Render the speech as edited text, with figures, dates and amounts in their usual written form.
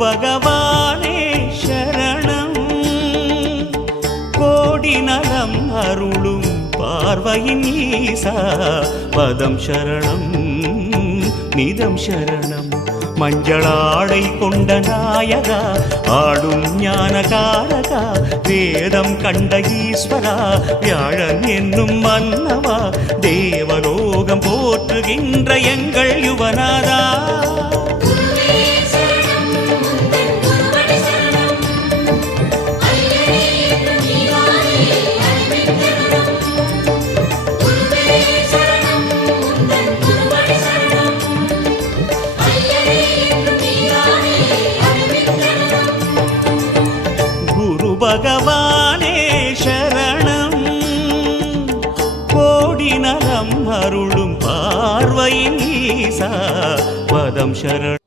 பகவானே சரணம். கோடி நலம் அருளும் பார்வையின் ஈசா பதம் சரணம் நிதம் சரணம். மஞ்சளாடை கொண்ட நாயகா ஆடும் ஞானகாரகா வேதம் கண்ட ஈஸ்வரா வியாழன் என்னும் மன்னவா தேவலோகம் போற்றுகின்ற எங்கள் யுவனாதா. பகவானே சரணம். கோடி நலம் அருளும் பார்வையின் ஈசா பதம் சரணம்.